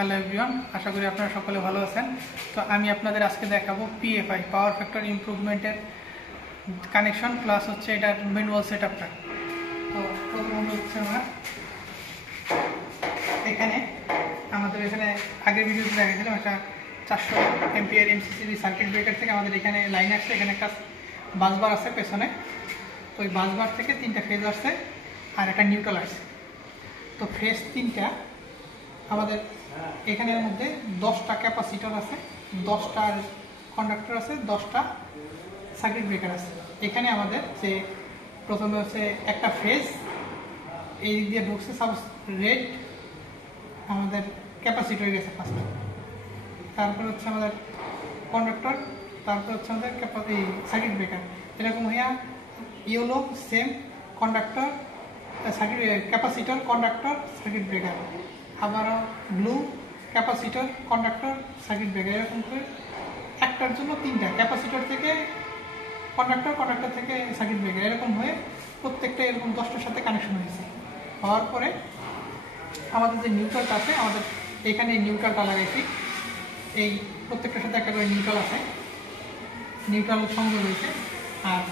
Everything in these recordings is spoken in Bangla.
হ্যালো এভরিওয়ান, আশা করি আপনারা সকলে ভালো আছেন। তো আমি আপনাদের আজকে দেখাবো পিএফআই পাওয়ার ফ্যাক্টর ইমপ্রুভমেন্টের কানেকশন প্লাস হচ্ছে এটার ম্যানুয়াল সেটআপটা। তো প্রথমত হচ্ছে আমাদের এখানে আগের ভিডিওতে দেখাচ্ছিলাম একটা 400 এমপিআর এমসিসিবি সার্কিট ব্রেকার থেকে আমাদের এখানে লাইন আসছে। এখানে একটা বাসবার আছে পেছনে, তো ওই বাসবার থেকে 3টা ফেজ আসছে আর একটা নিউট্রাল আসছে। তো ফেজ 3টা আমাদের এখানের মধ্যে 10টা ক্যাপাসিটর আছে, 10টা কন্ডাক্টর আছে, 10টা সার্কিট ব্রেকার আছে। এখানে আমাদের যে প্রথমে হচ্ছে একটা ফেজ এই দিক দিয়ে ঢুকছে, রেড আমাদের ক্যাপাসিটর হয়ে গেছে ফার্স্ট, তারপর হচ্ছে আমাদের কন্ডাক্টর, তারপর হচ্ছে আমাদের সার্কিট ব্রেকার। এরকম হইয়া yellow same conductor circuit capacitor conductor circuit breaker, আবারও blue capacitor conductor circuit breaker. এরকম করে একটার জন্য 3টা ক্যাপাসিটর থেকে কন্ডাক্টর, কন্ডাক্টর থেকে সার্কিট ব্রেকার, এরকম হয়ে প্রত্যেকটা এরকম 10টার সাথে কানেকশন হয়েছে। হওয়ার পরে আমাদের যে নিউট্রালটা আছে, আমাদের এখানে নিউট্রালটা লাগাইছি। এই প্রত্যেকটার সাথে একটা করে নিউট্রাল আছে, নিউট্রাল সংযোগ হয়েছে। আর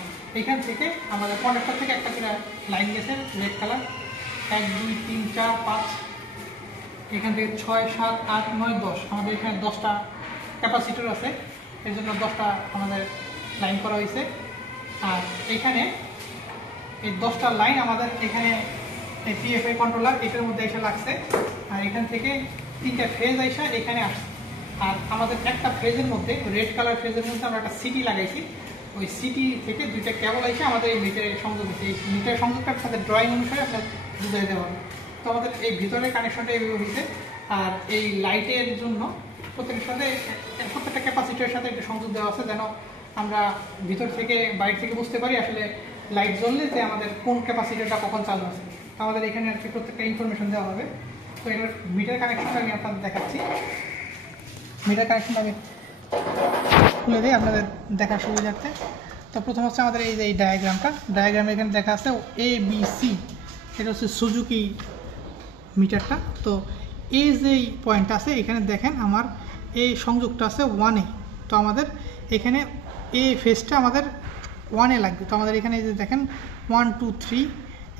এখান থেকে আমাদের কন্ডাক্টর থেকে একটা করে লাইন গেছে রেড কালার, 1 2 3 4 5, এখান থেকে 6 7 8 9 10। আমাদের এখানে 10টা ক্যাপাসিটর আছে, এর জন্য 10টা আমাদের লাইন করা হয়েছে। আর এখানে এই 10টা লাইন আমাদের এখানে এই পিএফআই কন্ট্রোলার এটার মধ্যে এসে লাগছে। আর এখান থেকে 3টা ফেজ আইসা এখানে আসছে। আর আমাদের একটা ফেজের মধ্যে, রেড কালার ফেজের মধ্যে আমরা একটা সিটি লাগাইছি। ওই সিটি থেকে 2টা কেবল আইসা আমাদের এই মিটারের সংযোগ হচ্ছে। এই মিটারের সংযোগটার সাথে ড্রয়িং অনুসারে আপনার বুঝাই দেওয়া হবে। তো আমাদের এই ভিতরের কানেকশনটা এইভাবে হয়েছে। আর এই লাইটের জন্য প্রত্যেকটা ক্যাপাসিটির সাথে একটা সংযোগ দেওয়া আছে, যেন আমরা ভিতর থেকে বাইরে থেকে বুঝতে পারি আসলে লাইট জ্বললে যে আমাদের কোন ক্যাপাসিটিটা কখন চালু আছে। আমাদের এখানে আর কি প্রত্যেকটা ইনফরমেশন দেওয়া হবে। তো এটার মিটার কানেকশনটা আমি আপনাদের দেখাচ্ছি। মিটার কানেকশনটা আমি খুলে দিই আপনাদের দেখার সুবিধার্থে। তো প্রথম হচ্ছে আমাদের এই যে এই ডায়াগ্রামে এখানে দেখা আছে ABC, এটা হচ্ছে সুজুকি মিটারটা। তো এই যেই পয়েন্ট আছে এখানে দেখেন আমার এই সংযোগটা আছে 1A। তো আমাদের এখানে এই ফেজটা আমাদের 1A লাগবে। তো আমাদের এখানে এই যে দেখেন 1 2 3,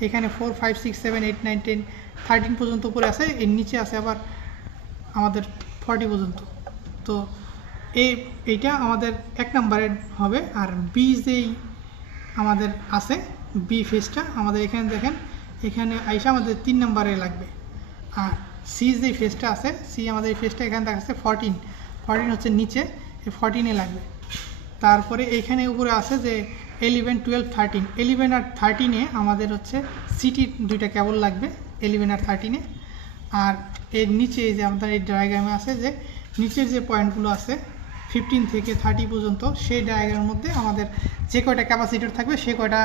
এখানে 4 5 6 7 8 9 10 13 পর্যন্ত উপরে আছে, এর নিচে আছে আবার আমাদের 40 পর্যন্ত। তো এইটা আমাদের 1 নম্বরের হবে। আর বি যেই আমাদের আছে বি ফেজটা আমাদের এখানে দেখেন এখানে আইসা আমাদের 3 নম্বরে লাগবে। আর সি যেই ফেজটা আছে, সি আমাদের এই ফেজটা এখানে দেখাচ্ছে 14 হচ্ছে নিচে, এই 14-এ লাগবে। তারপরে এইখানে উপরে আছে যে 11 12 13, 11 আর 13-এ আমাদের হচ্ছে সিটির 2টা কেবল লাগবে, 11 আর 13-এ। আর এর নিচে যে আমাদের এই ডায়াগ্রামে আছে যে নিচের যে পয়েন্টগুলো আছে 15 থেকে 30 পর্যন্ত, সেই ডায়াগ্রামের মধ্যে আমাদের যে কয়টা ক্যাপাসিটর থাকবে সে কয়টা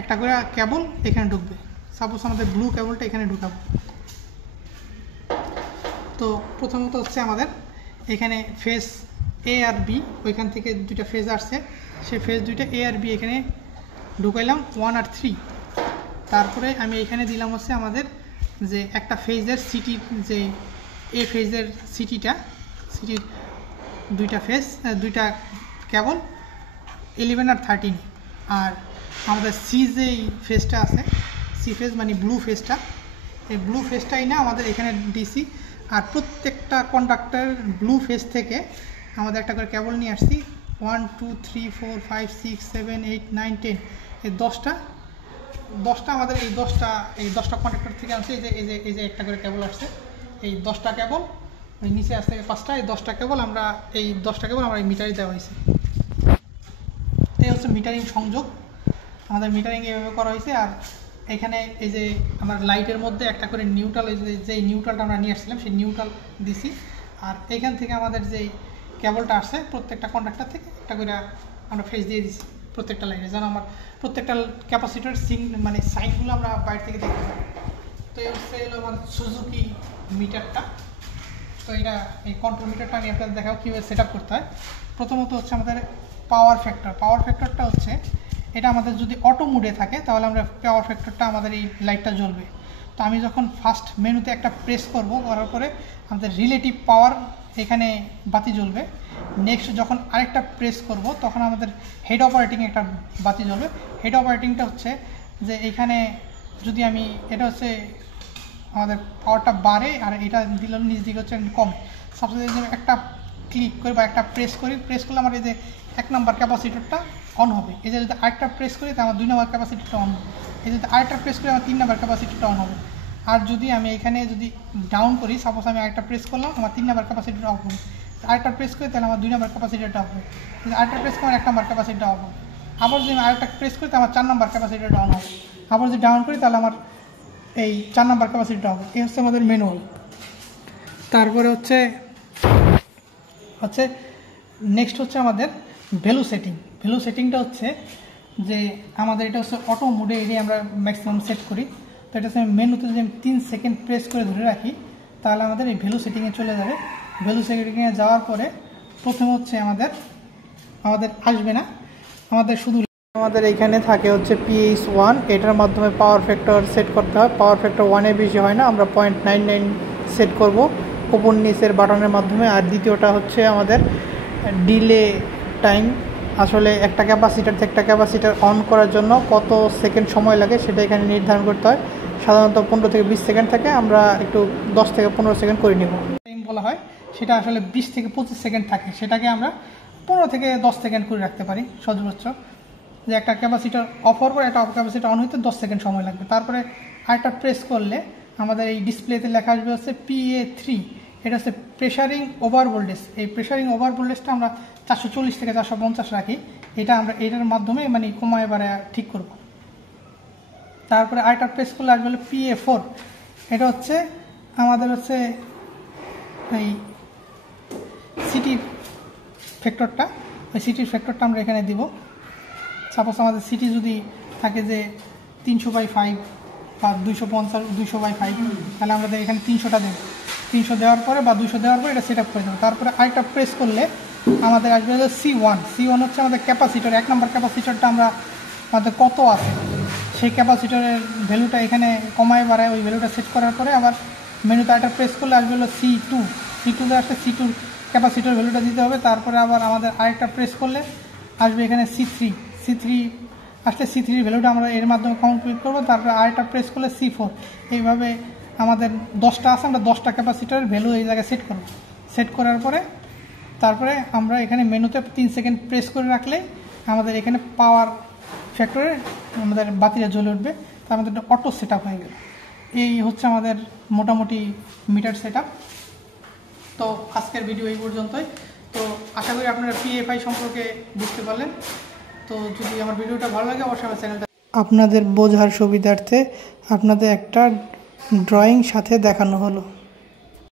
একটা করে কেবল এখানে ঢুকবে। সাপোজ আমাদের ব্লু কেবলটা এখানে ঢুকাবো। তো প্রথমত হচ্ছে আমাদের এখানে ফেজ এ আর বি, ওইখান থেকে 2টা ফেজ আসছে, সেই ফেজ 2টা এ আর বি এখানে ঢুকাইলাম 1 আর 3। তারপরে আমি এখানে দিলাম হচ্ছে আমাদের যে একটা ফেজের সিটির যে এ ফেজের সিটির 2টা ফেজ 2টা কেবল 11 আর 13। আর আমাদের সি যেই ফেজটা আছে, সি ফেজ মানে ব্লু ফেজটা, এই ব্লু ফেজটাই না আমাদের এখানে ডিসি। আর প্রত্যেকটা কন্ডাক্টর ব্লু ফেজ থেকে আমাদের একটা করে কেবল নিয়ে আসছি 1 2 3 4 5 6 7 8 9 10, এই 10টা আমাদের এই 10টা কন্ডাক্টর থেকে আসছে। এই যে একটা করে কেবল আসছে, এই 10টা কেবল, ওই নিচে আসছে 5টা, এই 10টা কেবল আমরা এই মিটারে দেওয়া হয়েছে। এই হচ্ছে মিটারিং সংযোগ, আমাদের মিটারিং এভাবে করা হয়েছে। আর এখানে এই যে আমার লাইটের মধ্যে একটা করে নিউট্রাল, যে নিউট্রালটা আমরা নিয়ে আসছিলাম সেই নিউট্রাল দিছি। আর এখান থেকে আমাদের যেই কেবলটা আসছে প্রত্যেকটা কন্ডাক্টর থেকে একটা করে আমরা ফেজ দিয়ে দিছি প্রত্যেকটা লাইনে, যেন আমার প্রত্যেকটা ক্যাপাসিটার মানে সাইনগুলো আমরা বাইরে থেকে দেখতে পাই। তো এই হচ্ছে আমার সুজুকি মিটারটা। তো এটা এই কন্ট্রোল মিটারটা আমি আপনাদের দেখাবো কীভাবে সেট আপ করতে হয়। প্রথমত হচ্ছে আমাদের পাওয়ার ফ্যাক্টরটা হচ্ছে এটা আমাদের যদি অটো মুডে থাকে তাহলে আমরা পাওয়ার ফ্যাক্টরটা আমাদের এই লাইটটা জ্বলবে। তো আমি যখন ফার্স্ট মেনুতে একটা প্রেস করব, করার পরে আমাদের রিলেটিভ পাওয়ার এখানে বাতি জ্বলবে। নেক্সট যখন আরেকটা প্রেস করব তখন আমাদের হেড অপারেটিং একটা বাতি জ্বলবে। হেড অপারেটিংটা হচ্ছে যে এখানে যদি আমি এটা হচ্ছে আমাদের পাওয়ারটা বাড়ে আর এটা দিলে নিচ দিকে হচ্ছে কম। সবচেয়ে যদি একটা ক্লিক করি বা একটা প্রেস করলে আমার এই যে 1 নম্বর ক্যাপাসিটরটা অন হবে। এই যে যদি আরেকটা প্রেস করি তো আমার 2 নম্বর ক্যাপাসিটরটা অন হবে। এই যদি আরেকটা প্রেস করি আমার 3 নম্বর ক্যাপাসিটরটা অন হবে। আর যদি আমি এখানে যদি ডাউন করি, সাপোজ আমি আরেকটা প্রেস করলাম, আমার 3 নম্বর ক্যাপাসিটরটা অফ হবে। আরেকটা প্রেস করি তাহলে আমার 2 নম্বর ক্যাপাসিটরটা অফ হবে। যদি আরেকটা প্রেস করি 1 নম্বর ক্যাপাসিটরটা অফ হবে। আবার যদি আমি আরেকটা প্রেস করি তাহলে আমার 4 নম্বর ক্যাপাসিটরটা অন হবে। আবার যদি ডাউন করি তাহলে আমার এই 4 নম্বর ক্যাপাসিটিটা হবে। এই হচ্ছে আমাদের ম্যানুয়াল। তারপরে হচ্ছে নেক্সট হচ্ছে আমাদের ভ্যালু সেটিং। ভ্যালু সেটিংটা হচ্ছে যে আমাদের এটা হচ্ছে অটো মোডে এটাই আমরা ম্যাক্সিমাম সেট করি। তো এটা হচ্ছে মেনুতে যদি আমি 3 সেকেন্ড প্রেস করে ধরে রাখি তাহলে আমাদের এই ভ্যালু সেটিংয়ে চলে যাবে। ভ্যালু সেটিংয়ে যাওয়ার পরে প্রথমে হচ্ছে আমাদের আসবে না, আমাদের শুধু আমাদের এখানে থাকে হচ্ছে PH1, এটার মাধ্যমে পাওয়ার ফ্যাক্টর সেট করতে হয়। পাওয়ার ফ্যাক্টর 1-এর বেশি হয় না, আমরা 0.99 সেট করব উপর নিচের বাটনের মাধ্যমে। আর দ্বিতীয়টা হচ্ছে আমাদের ডিলে টাইম, আসলে একটা ক্যাপাসিটার থেকে একটা ক্যাপাসিটার অন করার জন্য কত সেকেন্ড সময় লাগে সেটা এখানে নির্ধারণ করতে হয়। সাধারণত 15 থেকে 20 সেকেন্ড থাকে, আমরা একটু 10 থেকে 15 সেকেন্ড করে নেব। টাইম বলা হয় সেটা আসলে 20 থেকে 25 সেকেন্ড থাকে, সেটাকে আমরা 15 থেকে 10 সেকেন্ড করে রাখতে পারি সর্বোচ্চ। যে একটা ক্যাপাসিটার অফ হওয়ার পর একটা ক্যাপাসিটার অন হইতে 10 সেকেন্ড সময় লাগবে। তারপরে আরেকটা প্রেস করলে আমাদের এই ডিসপ্লেতে লেখা আসবে হচ্ছে PA3, এটা হচ্ছে প্রেশারিং ওভার ভোল্টেজ। এই প্রেশারিং ওভার ভোল্টেজটা আমরা 440 থেকে 450 রাখি, এটা আমরা এটার মাধ্যমে মানে কমায় বাড়ে ঠিক করব। তারপরে আরেকটা প্রেস করলে আসবে PA4, এটা হচ্ছে আমাদের হচ্ছে এই সিটি ফ্যাক্টরটা, ওই সিটির ফ্যাক্টরটা আমরা এখানে দিব। সাপোজ আমাদের সিটি যদি থাকে যে 300/5 বা 250/5, তাহলে আমরা এখানে 300টা দেব। 300 দেওয়ার পরে বা 200 দেওয়ার পরে এটা সেট আপ করে দেবো। তারপরে আরেকটা প্রেস করলে আমাদের আসবে C1 হচ্ছে আমাদের ক্যাপাসিটর। 1 নম্বর ক্যাপাসিটরটা আমাদের কত আছে সেই ক্যাপাসিটরের ভ্যালুটা এখানে কমায় বাড়ায়, ওই ভ্যালুটা সেট করার পরে আবার মেনুতে একটা প্রেস করলে আসবে C2 আসলে C2 ক্যাপাসিটর ভ্যালুটা দিতে হবে। তারপরে আবার আমাদের আরেকটা প্রেস করলে আসবে এখানে C3 আসলে C3 ভ্যালুটা আমরা এর মাধ্যমে কমপ্লিট করবো। তারপরে আরেকটা প্রেস করলে C4। এইভাবে আমাদের 10টা আছে, আমরা 10টা ক্যাপাসিটরের ভ্যালু এই জায়গায় সেট করব। সেট করার পরে তারপরে আমরা এখানে মেনুতে 3 সেকেন্ড প্রেস করে রাখলে আমাদের এখানে পাওয়ার ফ্যাক্টরে আমাদের বাতিটা জ্বলে উঠবে। তার আমাদের অটো সেট আপ হয়ে গেল। এই হচ্ছে আমাদের মোটামুটি মিটার সেট আপ। তো আজকের ভিডিও এই পর্যন্তই। তো আশা করি আপনারা PFI সম্পর্কে বুঝতে পারলেন। তো যদি আমার ভিডিওটা ভালো লাগে অবশ্যই আমার চ্যানেলটা আপনাদের বোঝার সুবিধার্থে আপনাদের একটা ড্রয়িং সাথে দেখানো হলো।